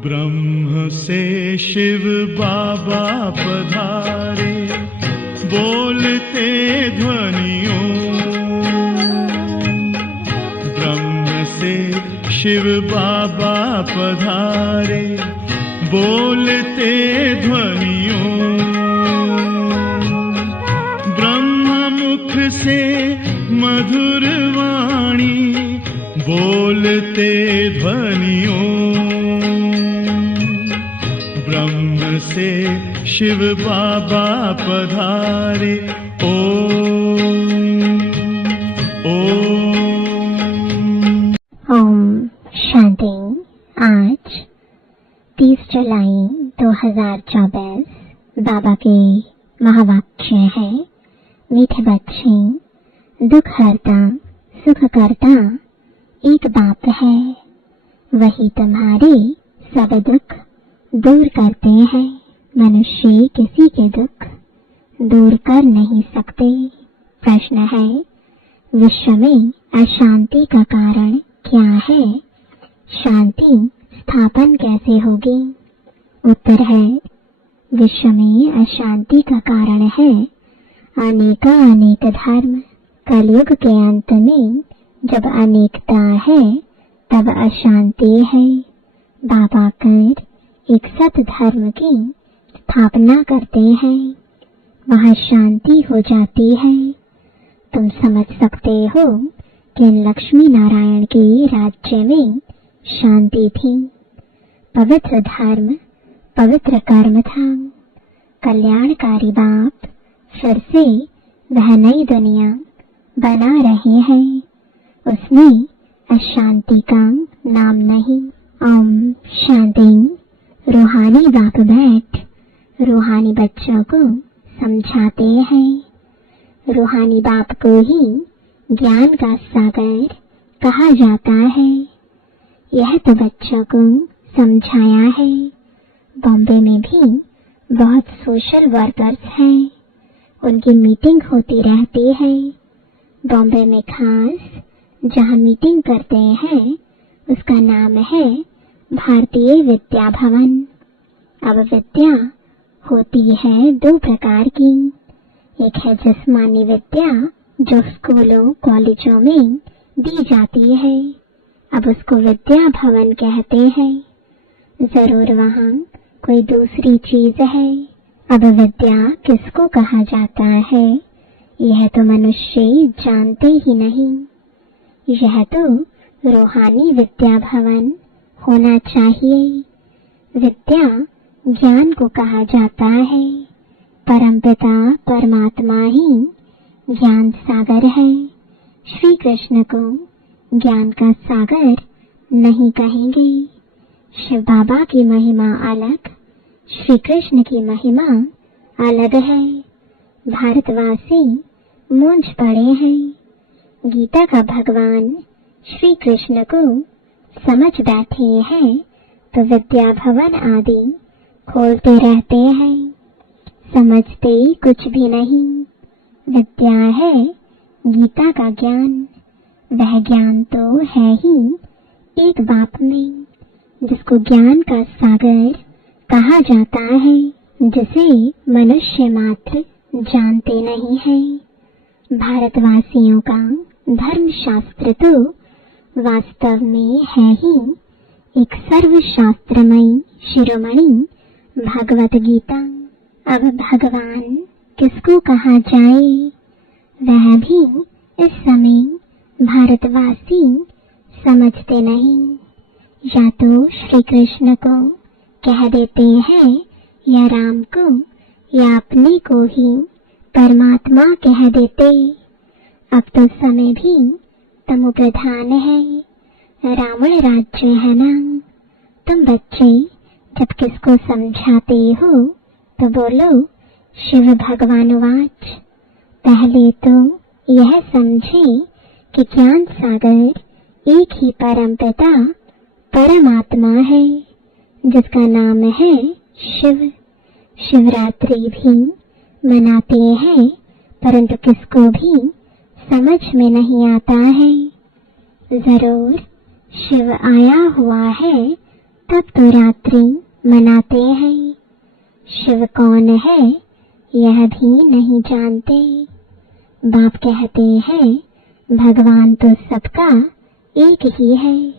ब्रह्म से शिव बाबा पधारे, बोलते ध्वनियों। ब्रह्म से शिव बाबा पधारे, बोलते ध्वनियों। ब्रह्म मुख से मधुर वाणी, बोलते ध्वनियों। ब्रह्म से शिव बाबा पधारे, ओम शांति। आज 30 जुलाई 2024 बाबा के महावाक्य है, मीठे बच्चे, दुख हरता सुख करता एक बाप है, वही तुम्हारे सब दुख दूर करते हैं। मनुष्य किसी के दुख दूर कर नहीं सकते। प्रश्न है, विश्व में अशांति का कारण क्या है? शांति स्थापन कैसे होगी? उत्तर है, विश्व में अशांति का कारण है अनेक धर्म। कलयुग के अंत में जब अनेकता है तब अशांति है। बाबा कर एक सत धर्म की स्थापना करते हैं, वहाँ शांति हो जाती है। तुम समझ सकते हो कि लक्ष्मी नारायण के राज्य में शांति थी। पवित्र धर्म, पवित्र कर्म था। कल्याणकारी बाप फिर से वह नई दुनिया बना रहे हैं, उसमें अशांति का नाम नहीं। ओम शांति। रूहानी बाप बैठ रूहानी बच्चों को समझाते हैं। रूहानी बाप को ही ज्ञान का सागर कहा जाता है। यह तो बच्चों को समझाया है। बॉम्बे में भी बहुत सोशल वर्कर्स हैं, उनकी मीटिंग होती रहती है। बॉम्बे में खास जहाँ मीटिंग करते हैं उसका नाम है भारतीय विद्या भवन। अब विद्या होती है दो प्रकार की। एक है जिस्मानी विद्या जो स्कूलों कॉलेजों में दी जाती है, अब उसको विद्या भवन कहते हैं। जरूर वहाँ कोई दूसरी चीज है। अब विद्या किसको कहा जाता है यह तो मनुष्य जानते ही नहीं। यह तो रूहानी विद्या भवन होना चाहिए। विद्या ज्ञान को कहा जाता है। परमपिता परमात्मा ही ज्ञान सागर है। श्री कृष्ण को ज्ञान का सागर नहीं कहेंगे। शिव बाबा की महिमा अलग, श्री कृष्ण की महिमा अलग है। भारतवासी मूंझ पड़े हैं। गीता का भगवान श्री कृष्ण को समझ बैठे हैं तो विद्या भवन आदि खोलते रहते हैं, समझते कुछ भी नहीं। विद्या है गीता का ज्ञान, वह ज्ञान तो है ही एक बाप में, जिसको ज्ञान का सागर कहा जाता है, जिसे मनुष्य मात्र जानते नहीं है। भारतवासियों का धर्म शास्त्र तो वास्तव में है ही एक सर्वशास्त्रमयी शिरोमणि भगवत गीता। अब भगवान किसको कहा जाए, वह भी इस समय भारतवासी समझते नहीं। या तो श्री कृष्ण को कह देते हैं या राम को या अपने को ही परमात्मा कह देते। अब तो समय भी तमो प्रधान है, रावण राज्य है ना। तुम बच्चे जब किसको समझाते हो तो बोलो शिव भगवान वाच, पहले तो यह समझें कि ज्ञान सागर एक ही परम पिता परमात्मा है, जिसका नाम है शिव। शिवरात्रि भी मनाते हैं, परंतु किसको भी समझ में नहीं आता है। जरूर शिव आया हुआ है तब तो रात्रि मनाते हैं। शिव कौन है यह भी नहीं जानते। बाप कहते हैं भगवान तो सबका एक ही है।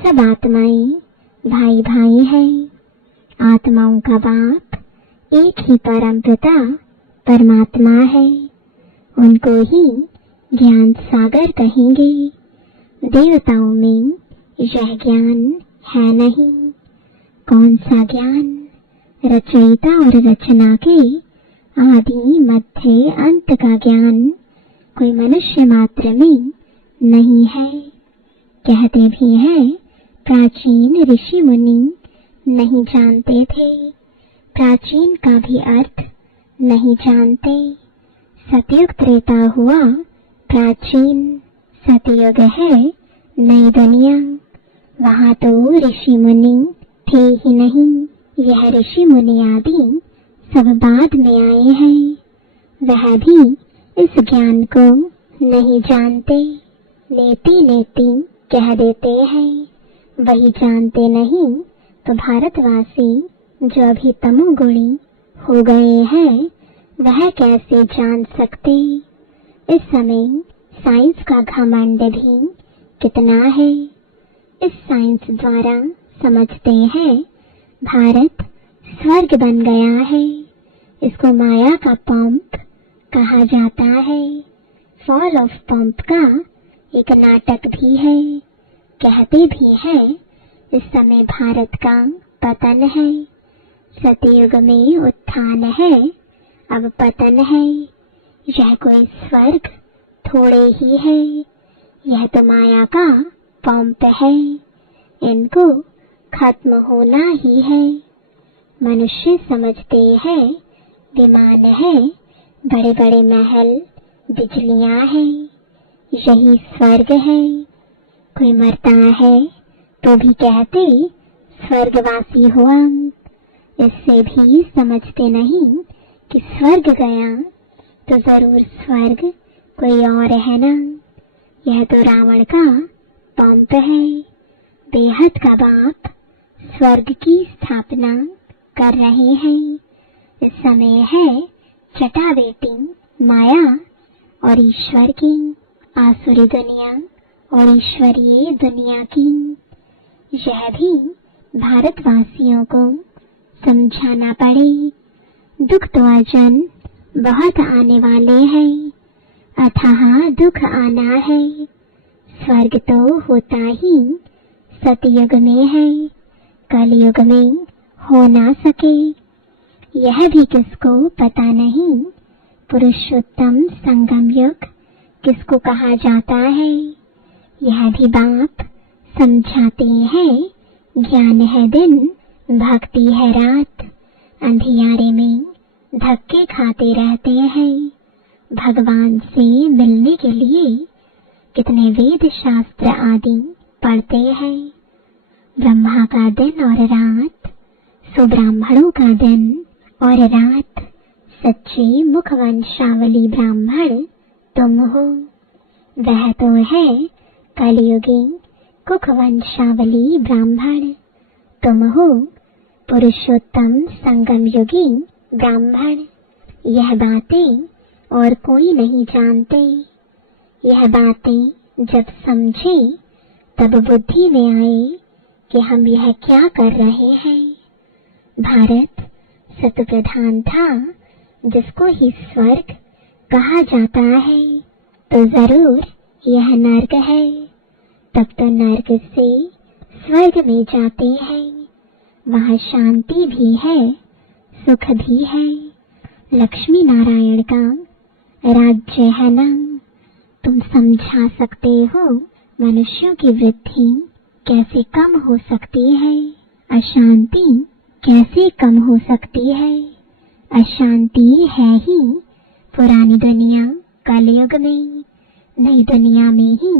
सब आत्माएं भाई भाई हैं। आत्माओं का बाप एक ही परम पिता परमात्मा है। उनको ही ज्ञान सागर कहेंगे। देवताओं में यह ज्ञान है नहीं। कौन सा ज्ञान? रचयिता और रचना के आदि मध्य अंत का ज्ञान कोई मनुष्य मात्र में नहीं है। कहते भी हैं प्राचीन ऋषि मुनि नहीं जानते थे। प्राचीन का भी अर्थ नहीं जानते। सतयुग त्रेता हुआ प्राचीन। सतयुग है नई दुनिया। वहाँ तो ऋषि मुनि थे ही नहीं। यह ऋषि मुनि आदि सब बाद में आए हैं। वह भी इस ज्ञान को नहीं जानते। नेति नेति कह देते हैं, वही जानते नहीं तो भारतवासी जो अभी तमोगुणी हो गए हैं वह कैसे जान सकते। इस समय साइंस का घमंड भी कितना है। इस साइंस द्वारा समझते हैं भारत स्वर्ग बन गया है। इसको माया का पंप कहा जाता है। फॉल ऑफ पंप का एक नाटक भी है। कहते भी हैं इस समय भारत का पतन है। सतयुग में उत्थान है, अब पतन है। यह कोई स्वर्ग थोड़े ही है। यह तो माया का पंप है। इनको खत्म होना ही है। मनुष्य समझते हैं विमान है, बड़े बड़े महल, बिजलियां हैं, यही स्वर्ग है। कोई मरता है तो भी कहते स्वर्गवासी हुआ। इससे भी समझते नहीं कि स्वर्ग गया तो जरूर स्वर्ग कोई और है ना। यह तो रावण का पंप है। बेहद का बाप स्वर्ग की स्थापना कर रहे हैं। इस समय है चटाबेटी माया और ईश्वर की, आसुरी दुनिया और ईश्वरीय दुनिया की। यह भी भारतवासियों को समझाना पड़े। दुख तो अजन बहुत आने वाले हैं, अथाह दुख आना है। स्वर्ग तो होता ही सतयुग में है, कलयुग में हो ना सके। यह भी किसको पता नहीं पुरुषोत्तम संगम युग किसको कहा जाता है। यह भी बाप समझाते हैं ज्ञान है दिन, भक्ति है रात। अंधियारे में धक्के खाते रहते हैं। भगवान से मिलने के लिए कितने वेद शास्त्र आदि पढ़ते हैं। ब्रह्मा का दिन और रात, सुब्राह्मणों का दिन और रात, सच्चे मुखवंशावली ब्राह्मण तुम हो। वह तो है कलयुगी कुखवंशावली ब्राह्मण। तुम हो पुरुषोत्तम संगम युगी ब्राह्मण। यह बातें और कोई नहीं जानते। यह बातें जब समझे तब बुद्धि में आए कि हम यह क्या कर रहे हैं। भारत सतप्रधान था, जिसको ही स्वर्ग कहा जाता है, तो जरूर यह नर्क है। तब तो नर्क से स्वर्ग में जाते हैं। वहाँ शांति भी है, सुख भी है। लक्ष्मी नारायण का राज्य है ना। तुम समझा सकते हो मनुष्यों की वृद्धि कैसे कम हो सकती है, अशांति कैसे कम हो सकती है। अशांति है ही पुरानी दुनिया कलयुग में, नई दुनिया में ही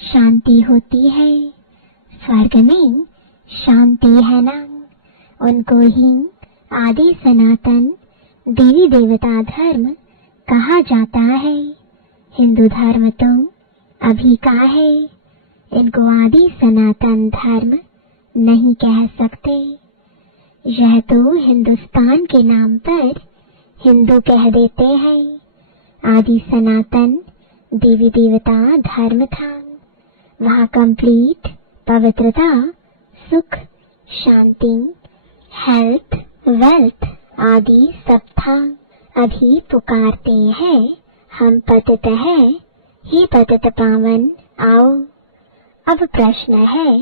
शांति होती है। स्वर्ग में शांति है ना, उनको ही आदि सनातन देवी देवता धर्म कहा जाता है। हिंदू धर्म तो अभी का है, इनको आदि सनातन धर्म नहीं कह सकते। यह तो हिंदुस्तान के नाम पर हिंदू कह देते हैं। आदि सनातन देवी देवता धर्म था, वहाँ कंप्लीट पवित्रता, सुख, शांति, हेल्थ, वेल्थ आदि सब था। अभी पुकारते हैं हम पतित हैं, हे पतित पावन आओ। अब प्रश्न है,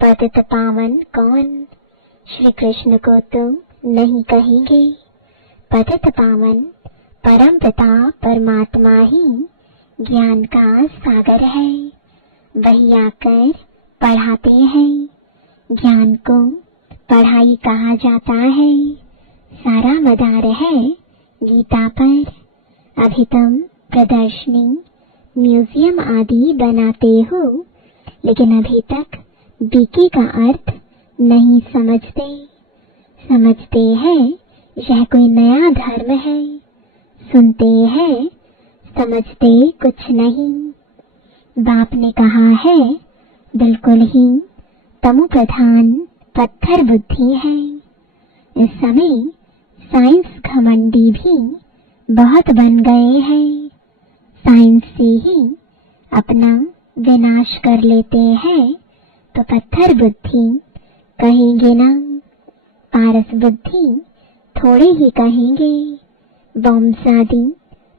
पतित पावन कौन? श्री कृष्ण को तुम नहीं कहेंगे। पतित पावन परम पिता परमात्मा ही ज्ञान का सागर है, वही आकर पढ़ाते हैं। ज्ञान को पढ़ाई कहा जाता है, सारा मदार है गीता पर। अभी तुम प्रदर्शनी, म्यूजियम आदि बनाते हो, लेकिन अभी तक बीके का अर्थ नहीं समझते। समझते हैं यह कोई नया धर्म है, सुनते हैं, समझते कुछ नहीं। बाप ने कहा है बिल्कुल ही तमो प्रधान पत्थर बुद्धि है। इस समय साइंस घमंडी भी बहुत बन गए हैं, साइंस से ही अपना विनाश कर लेते हैं, तो पत्थर बुद्धि कहेंगे ना, पारस बुद्धि थोड़े ही कहेंगे। बॉम्ब्स आदि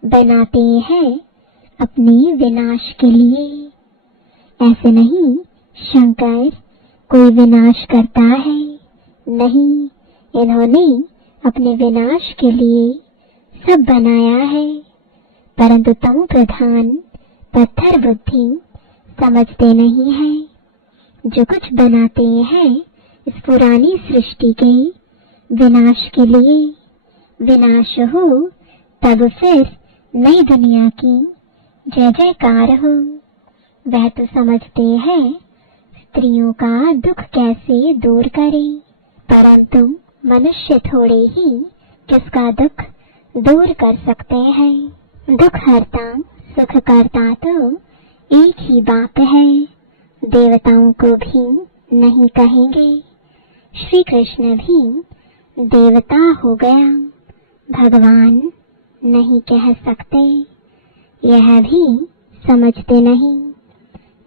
बनाते हैं अपने विनाश के लिए। ऐसे नहीं शंकर कोई विनाश करता है, नहीं, इन्होंने अपने विनाश के लिए सब बनाया है। परंतु तमो प्रधान पत्थर बुद्धि समझते नहीं है। जो कुछ बनाते हैं इस पुरानी सृष्टि के विनाश के लिए, विनाश हो तब फिर नई दुनिया की जय जयकार हो। वह तो समझते हैं स्त्रियों का दुख कैसे दूर करे, परंतु मनुष्य थोड़े ही किसका दुख दूर कर सकते हैं। दुख हरता सुख करता तो एक ही बात है, देवताओं को भी नहीं कहेंगे। श्री कृष्ण भी देवता हो गया, भगवान नहीं कह सकते। यह भी समझते नहीं।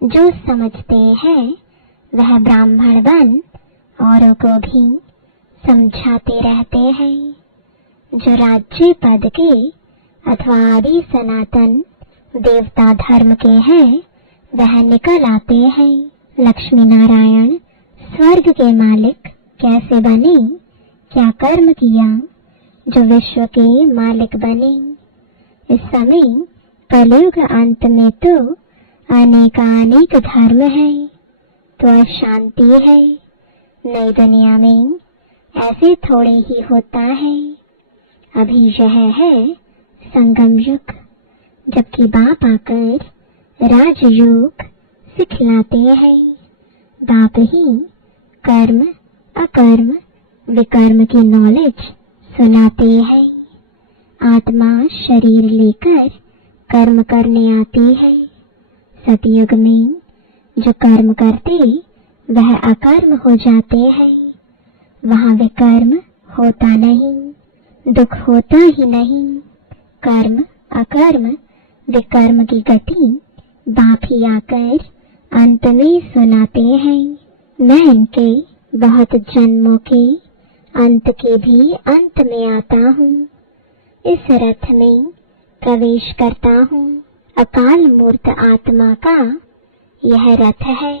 जो समझते हैं वह ब्राह्मण बन औरों को भी समझाते रहते हैं। जो राज्य पद के अथवा आदि सनातन देवता धर्म के हैं वह निकल आते हैं। लक्ष्मी नारायण स्वर्ग के मालिक कैसे बने, क्या कर्म किया जो विश्व के मालिक बने। इस समय कलयुग अंत में तो अनेकानेक धर्म है, तो अशांति है। नई दुनिया में ऐसे थोड़े ही होता है। अभी यह है संगम युग, जबकि बाप आकर राजयोग सिखलाते हैं। बाप ही कर्म अकर्म विकर्म की नॉलेज सुनाते हैं। आत्मा शरीर लेकर कर्म करने आती है। सतयुग में जो कर्म करते वह अकर्म हो जाते हैं। वहाँ विकर्म होता नहीं, दुख होता ही नहीं। कर्म अकर्म विकर्म की गति बाप ही आकर अंत में सुनाते हैं। मैं इनके बहुत जन्मों के अंत के भी अंत में आता हूँ। इस रथ में प्रवेश करता हूँ। अकाल मूर्त आत्मा का यह रथ है।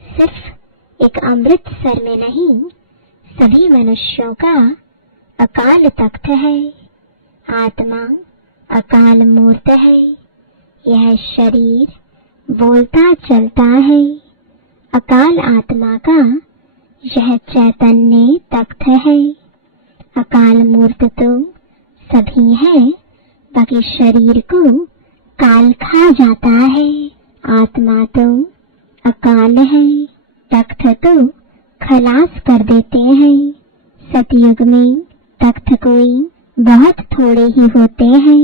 सिर्फ एक अमृतसर में नहीं, सभी मनुष्यों का अकाल तख्त है। आत्मा अकाल मूर्त है। यह शरीर बोलता चलता है। अकाल आत्मा का यह चैतन्य तख्त है। अकाल मूर्त तो सभी है, बाकी शरीर को काल खा जाता है। आत्मा तो अकाल है। तख्त तो खलास कर देते हैं। सतयुग में तख्त कोई बहुत थोड़े ही होते हैं।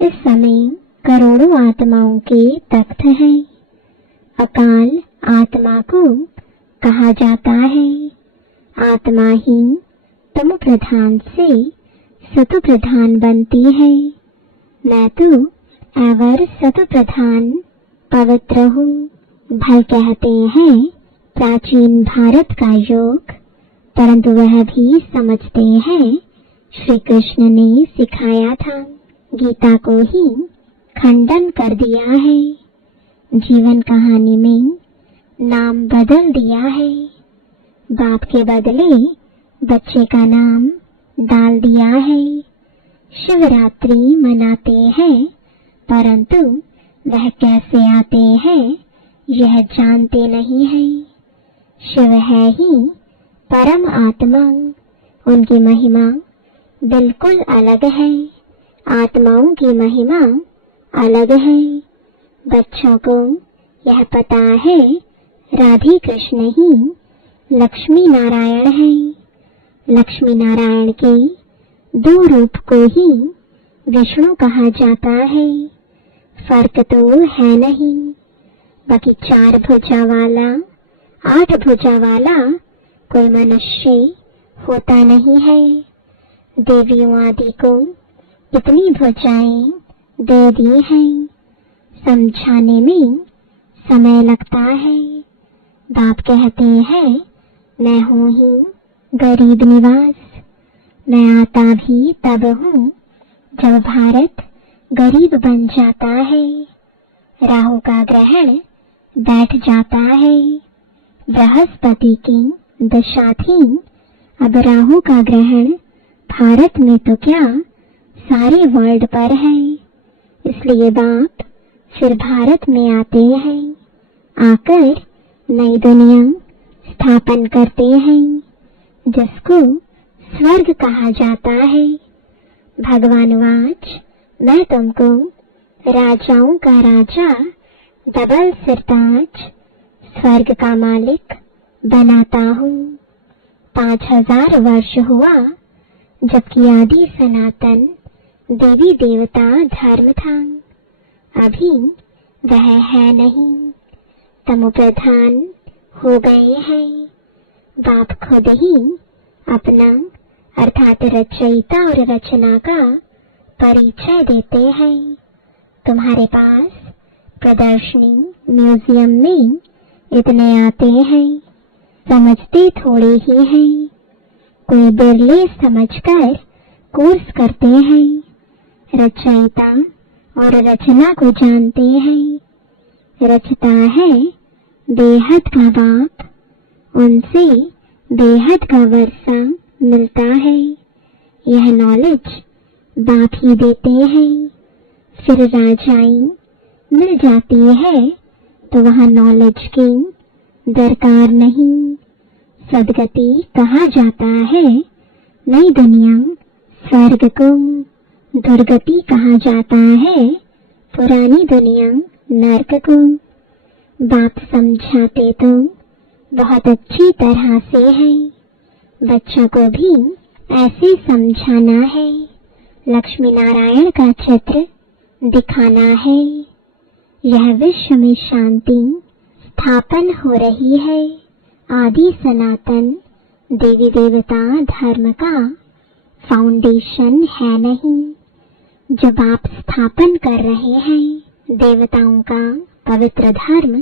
इस समय करोड़ों आत्माओं के तख्त हैं। अकाल आत्मा को कहा जाता है। आत्मा ही तम प्रधान से सत प्रधान बनती है। मैं तो एवर सत प्रधान पवित्र हूँ। भल कहते हैं प्राचीन भारत का योग, परंतु वह भी समझते हैं श्री कृष्ण ने सिखाया था। गीता को ही खंडन कर दिया है। जीवन कहानी में नाम बदल दिया है। बाप के बदले बच्चे का नाम डाल दिया है। शिवरात्रि मनाते हैं, परंतु वह कैसे आते हैं यह जानते नहीं है। शिव है ही परम आत्मा। उनकी महिमा बिल्कुल अलग है। आत्माओं की महिमा अलग है। बच्चों को यह पता है राधे कृष्ण ही लक्ष्मी नारायण है। लक्ष्मी नारायण के दो रूप को ही विष्णु कहा जाता है। फर्क तो है नहीं। बाकी 4 भुजा वाला 8 भुजा वाला कोई मनुष्य होता नहीं है। देवियों आदि को इतनी भुजाएं दे दी हैं, समझाने में समय लगता है। बाप कहते हैं मैं हूँ ही गरीब निवास। मैं आता भी तब हूँ जब भारत गरीब बन जाता है। राहु का ग्रहण बैठ जाता है। बृहस्पति की दशा थी, अब राहु का ग्रहण भारत में तो क्या सारे वर्ल्ड पर है। इसलिए बाप फिर भारत में आते हैं। आकर नई दुनिया स्थापन करते हैं, जिसको स्वर्ग कहा जाता है। भगवान वाच मैं तुमको राजाओं का राजा, डबल सिरताज, स्वर्ग का मालिक बनाता हूँ। 5000 वर्ष हुआ जबकि आदि सनातन देवी देवता धर्म था। अभी वह है नहीं, तमो प्रधान हो गए हैं। बाप खुद ही अपना अर्थात रचयिता और रचना का परिचय देते हैं। तुम्हारे पास प्रदर्शनी म्यूजियम में इतने आते हैं, समझते थोड़े ही हैं। कोई बिरले समझकर कोर्स करते हैं। रचयिता और रचना को जानते हैं। रचता है बेहद का बाप, उनसे बेहद का वर्षा मिलता है। यह नॉलेज बाप ही देते हैं। फिर राजाई मिल जाती है तो वहाँ नॉलेज की दरकार नहीं। सदगति कहा जाता है नई दुनिया स्वर्ग को। दुर्गति कहा जाता है पुरानी दुनिया नर्क को। बाप समझाते तो बहुत अच्छी तरह से है। बच्चों को भी ऐसे समझाना है। लक्ष्मी नारायण का चित्र दिखाना है। यह विश्व में शांति स्थापन हो रही है। आदि सनातन देवी देवता धर्म का फाउंडेशन है नहीं, जो आप स्थापन कर रहे हैं। देवताओं का पवित्र धर्म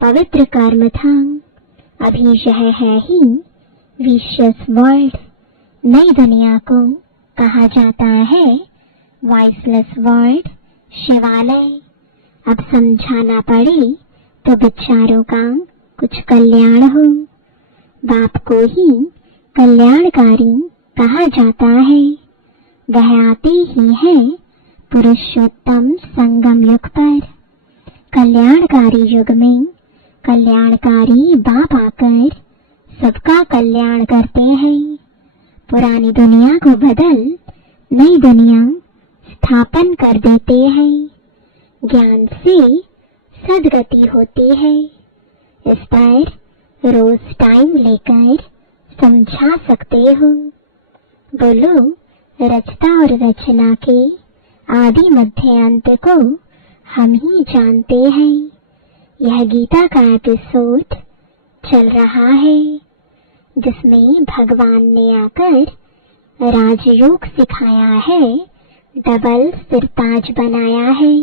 पवित्र कर्म था। अभी यह है ही विशियस वर्ल्ड। नई दुनिया को कहा जाता है वॉइसलेस वर्ल्ड, शिवालय। अब समझाना पड़े तो विचारों का कुछ कल्याण हो। बाप को ही कल्याणकारी कहा जाता है। वह आते ही है पुरुषोत्तम संगम युग पर। कल्याणकारी युग में कल्याणकारी बाप आकर सबका कल्याण करते हैं। पुरानी दुनिया को बदल नई दुनिया स्थापन कर देते हैं। ज्ञान से सद्गति होती है। इस पर रोज टाइम लेकर समझा सकते हो। बोलो, रचता और रचना के आदि मध्य अंत को हम ही जानते हैं। यह गीता का एपिसोड चल रहा है जिसमें भगवान ने आकर राजयोग सिखाया है, डबल सिरताज बनाया है।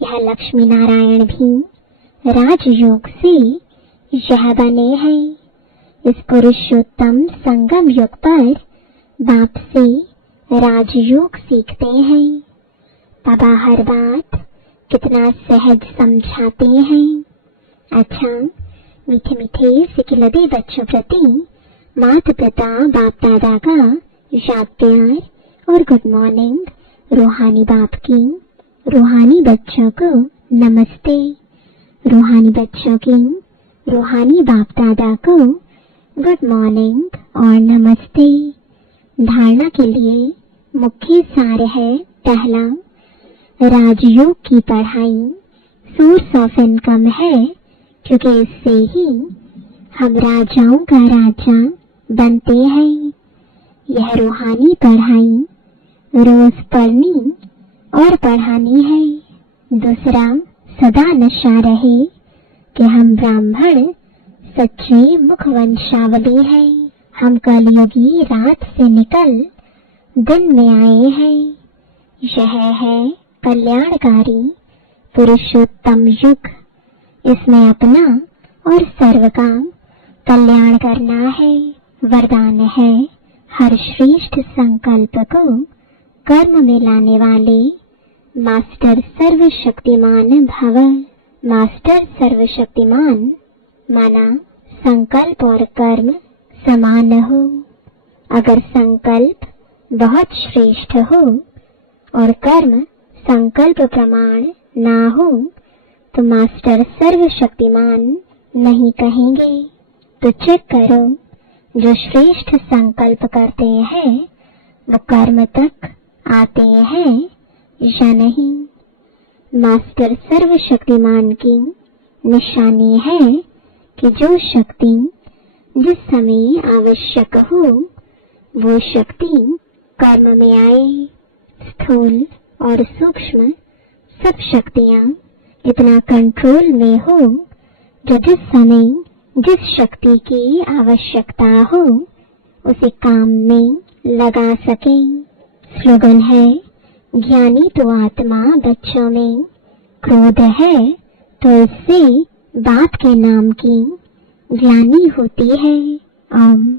यह लक्ष्मी नारायण भी राजयोग से यह बने हैं। इस पुरुषोत्तम संगम युग पर बाप से राजयोग सीखते हैं। बाबा हर बात कितना सहज समझाते हैं। अच्छा, मीठे मीठे सिकिलदे बच्चों प्रति माता पिता बाप दादा का याद प्यार और गुड मॉर्निंग। रूहानी बाप की रूहानी बच्चों को नमस्ते। रूहानी बच्चों की रूहानी बाप दादा को गुड मॉर्निंग और नमस्ते। धारणा के लिए मुख्य सार है, पहला, राजयोग की पढ़ाई सोर्स ऑफ इनकम है, क्योंकि इससे ही हम राजाओं का राजा बनते हैं। यह रूहानी पढ़ाई रोज पढ़नी और पढ़ानी है। दूसरा, सदा नशा रहे कि हम ब्राह्मण सच्चे मुखवंशावली हैं। हम कलयुगी रात से निकल दिन में आए हैं। यह है कल्याणकारी पुरुषोत्तम युग। इसमें अपना और सर्व का कल्याण करना है। वरदान है, हर श्रेष्ठ संकल्प को कर्म में लाने वाले मास्टर सर्वशक्तिमान भव। मास्टर सर्वशक्तिमान माना संकल्प और कर्म समान हो। अगर संकल्प बहुत श्रेष्ठ हो और कर्म संकल्प प्रमाण ना हो तो मास्टर सर्वशक्तिमान नहीं कहेंगे। तो चेक करो, जो श्रेष्ठ संकल्प करते हैं वो कर्म तक आते हैं या नहीं। मास्टर सर्वशक्तिमान की निशानी है कि जो शक्ति जिस समय आवश्यक हो वो शक्ति कर्म में आए। स्थूल और सूक्ष्म सब शक्तियां इतना कंट्रोल में हो जो जिस समय जिस शक्ति की आवश्यकता हो उसे काम में लगा सके। स्लोगन है, ज्ञानी तो आत्मा बच्चों में, क्रोध है तो इससे बाप के नाम की ग्लानि होती है। ओम।